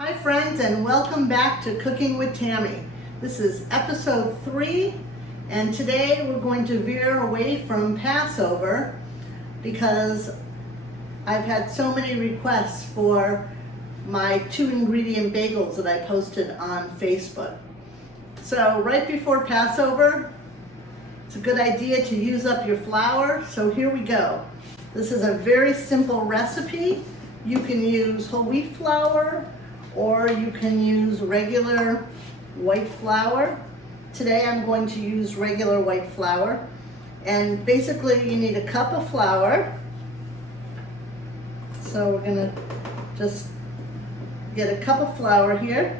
Hi friends, and welcome back to Cooking with Tammy. This is episode 3, and today we're going to veer away from Passover because I've had so many requests for my 2-ingredient bagels that I posted on Facebook. So right before Passover, it's a good idea to use up your flour, so here we go. This is a very simple recipe. You can use whole wheat flour or you can use regular white flour. Today I'm going to use regular white flour. And basically you need a cup of flour. So we're gonna just get a cup of flour here.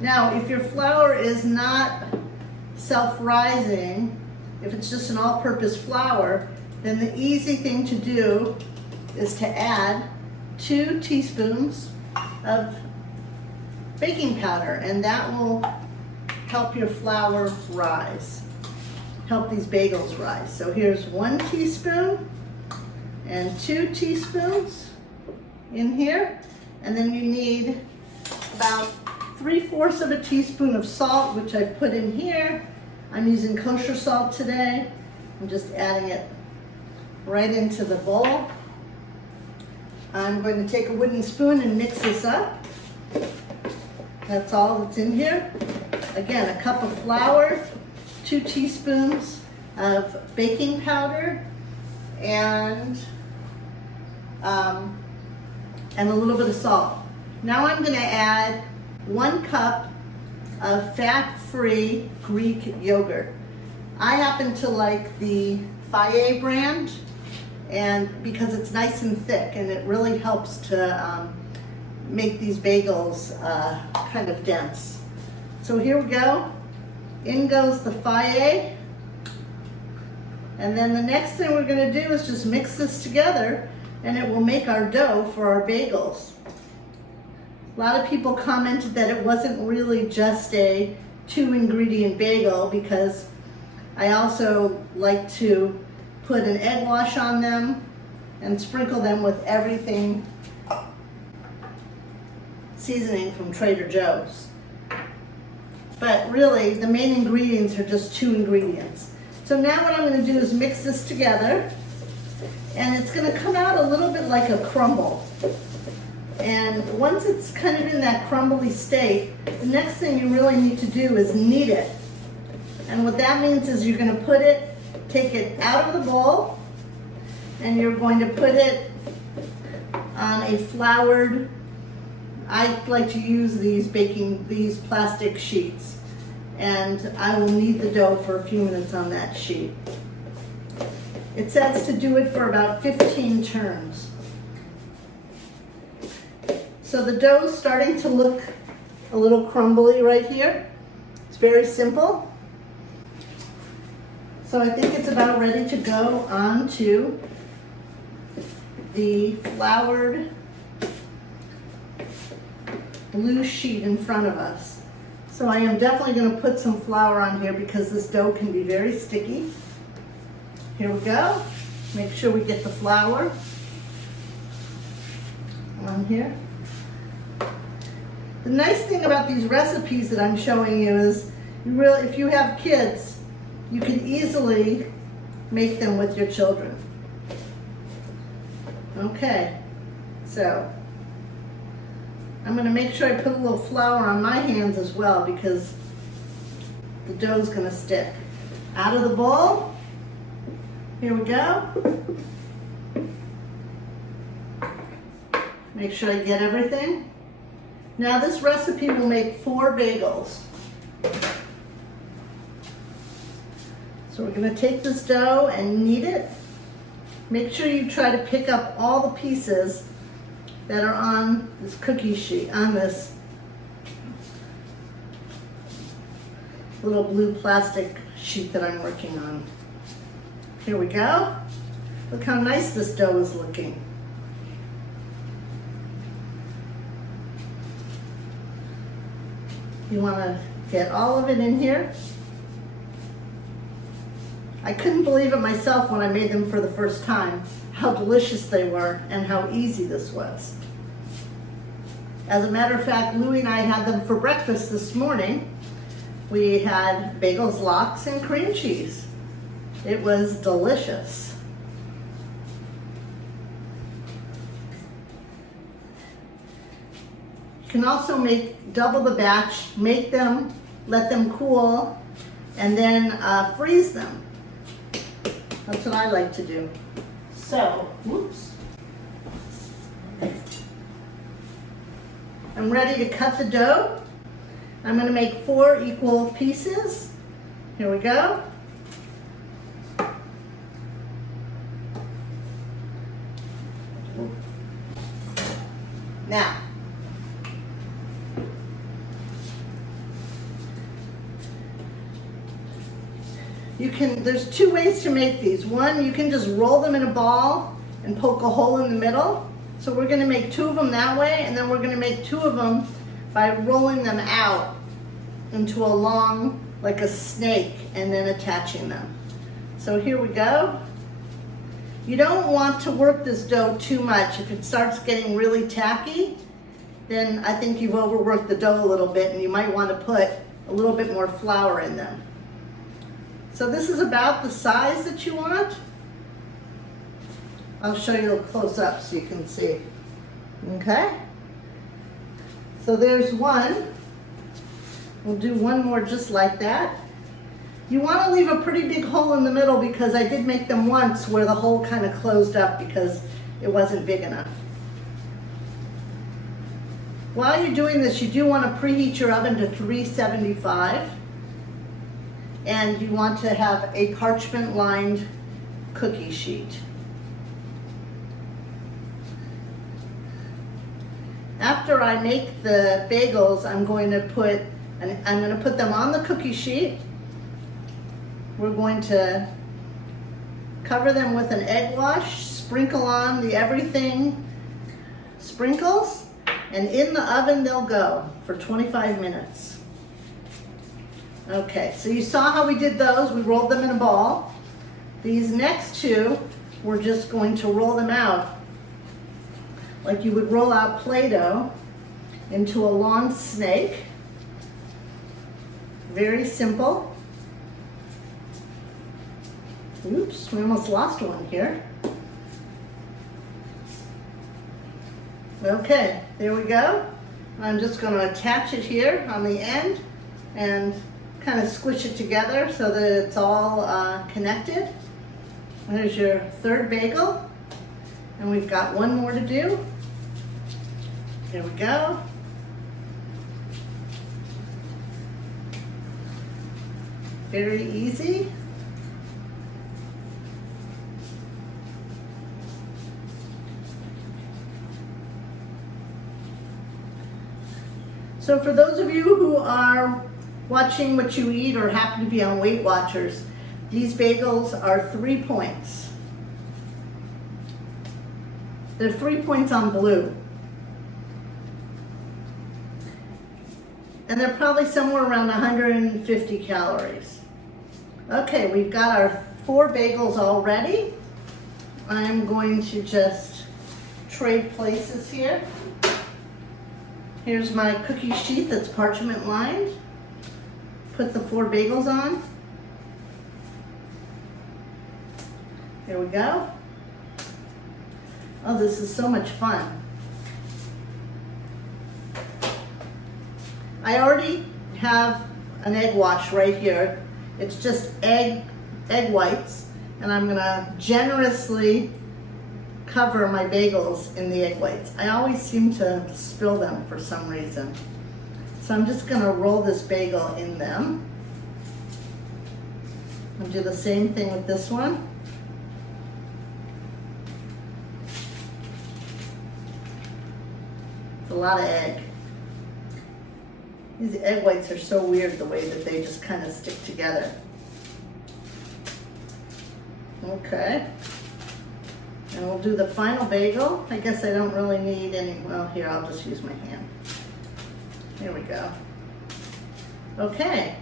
Now if your flour is not self-rising, if it's just an all-purpose flour, then the easy thing to do is to add 2 teaspoons of baking powder, and that will help your flour rise, help these bagels rise. So here's 1 teaspoon and 2 teaspoons in here, and then you need about 3/4 of a teaspoon of salt, which I've put in here. I'm using kosher salt today. I'm just adding it right into the bowl. I'm going to take a wooden spoon and mix this up. That's all that's in here. Again, a cup of flour, 2 teaspoons of baking powder, and a little bit of salt. Now I'm going to add 1 cup of fat-free Greek yogurt. I happen to like the Fage brand, and because it's nice and thick, and it really helps to make these bagels kind of dense. So here we go. In goes the Fage. And then the next thing we're going to do is just mix this together, and it will make our dough for our bagels. A lot of people commented that it wasn't really just a 2-ingredient bagel, because I also like to put an egg wash on them and sprinkle them with everything seasoning from Trader Joe's. But really, the main ingredients are just 2 ingredients. So now what I'm going to do is mix this together, and it's going to come out a little bit like a crumble. And once it's kind of in that crumbly state, the next thing you really need to do is knead it. And what that means is you're going to take it out of the bowl, and you're going to put it on a floured, I like to use these plastic sheets, and I will knead the dough for a few minutes on that sheet. It says to do it for about 15 turns. So the dough's starting to look a little crumbly right here. It's very simple. So I think it's about ready to go onto the floured blue sheet in front of us. So I am definitely going to put some flour on here because this dough can be very sticky. Here we go. Make sure we get the flour on here. The nice thing about these recipes that I'm showing you is, if you have kids, you can easily make them with your children. Okay, so I'm going to make sure I put a little flour on my hands as well, because the dough's going to stick. Out of the bowl. Here we go. Make sure I get everything. Now this recipe will make 4 bagels. So we're going to take this dough and knead it. Make sure you try to pick up all the pieces that are on this cookie sheet, on this little blue plastic sheet that I'm working on. Here we go. Look how nice this dough is looking. You want to get all of it in here. I couldn't believe it myself when I made them for the first time, how delicious they were and how easy this was. As a matter of fact, Louie and I had them for breakfast this morning. We had bagels, lox, and cream cheese. It was delicious. You can also make double the batch, make them, let them cool, and then freeze them. That's what I like to do. So, whoops. I'm ready to cut the dough. I'm going to make 4 equal pieces. Here we go. Now, there's 2 ways to make these. One, you can just roll them in a ball and poke a hole in the middle. So we're going to make 2 of them that way, and then we're going to make 2 of them by rolling them out into a long, like a snake, and then attaching them. So here we go. You don't want to work this dough too much. If it starts getting really tacky, then I think you've overworked the dough a little bit, and you might want to put a little bit more flour in them. So this is about the size that you want. I'll show you a close up so you can see. Okay? So there's one. We'll do one more just like that. You want to leave a pretty big hole in the middle because I did make them once where the hole kind of closed up because it wasn't big enough. While you're doing this, you do want to preheat your oven to 375. And you want to have a parchment lined cookie sheet. After I make the bagels, I'm going to put them on the cookie sheet. We're going to cover them with an egg wash, sprinkle on the everything sprinkles, and in the oven they'll go for 25 minutes. Okay, so you saw how we did those. We rolled them in a ball. These next 2, we're just going to roll them out like you would roll out Play-Doh into a long snake. Very simple. Oops, we almost lost one here. Okay, there we go. I'm just going to attach it here on the end and kind of squish it together so that it's all connected. There's your 3rd bagel, and we've got one more to do. There we go. Very easy. So for those of you who are watching what you eat or happen to be on Weight Watchers, these bagels are 3 points. They're 3 points on blue. And they're probably somewhere around 150 calories. Okay, we've got our 4 bagels all ready. I'm going to just trade places here. Here's my cookie sheet that's parchment lined. Put the 4 bagels on. There we go. Oh, this is so much fun. I already have an egg wash right here. It's just egg whites, and I'm gonna generously cover my bagels in the egg whites. I always seem to spill them for some reason. So I'm just gonna roll this bagel in them. I'll do the same thing with this one. It's a lot of egg. These egg whites are so weird the way that they just kind of stick together. Okay. And we'll do the final bagel. I guess I don't really need any, well, here, I'll just use my hand. Here we go. Okay.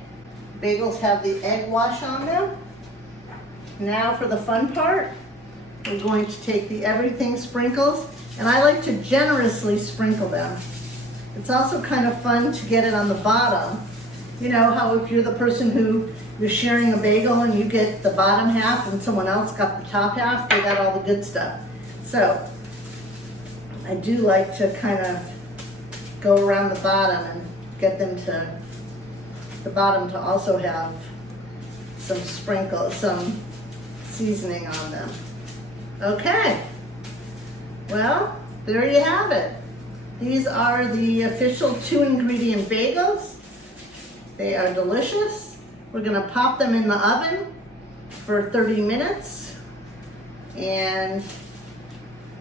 Bagels have the egg wash on them. Now for the fun part, we're going to take the everything sprinkles, and I like to generously sprinkle them. It's also kind of fun to get it on the bottom. You know how if you're the person who you're sharing a bagel and you get the bottom half and someone else got the top half, they got all the good stuff. So I do like to kind of go around the bottom and get them to, the bottom to also have some sprinkle, some seasoning on them. Okay, well, there you have it. These are the official 2-ingredient bagels. They are delicious. We're gonna pop them in the oven for 30 minutes and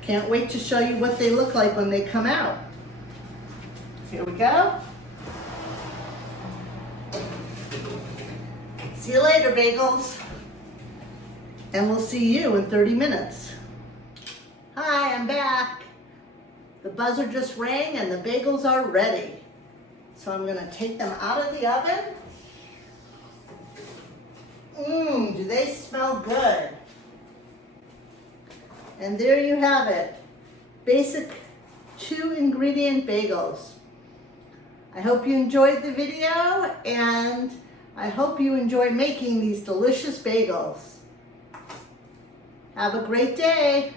can't wait to show you what they look like when they come out. Here we go. See you later, bagels. And we'll see you in 30 minutes. Hi, I'm back. The buzzer just rang and the bagels are ready. So I'm gonna take them out of the oven. Do they smell good? And there you have it. Basic 2-ingredient bagels. I hope you enjoyed the video and I hope you enjoy making these delicious bagels. Have a great day.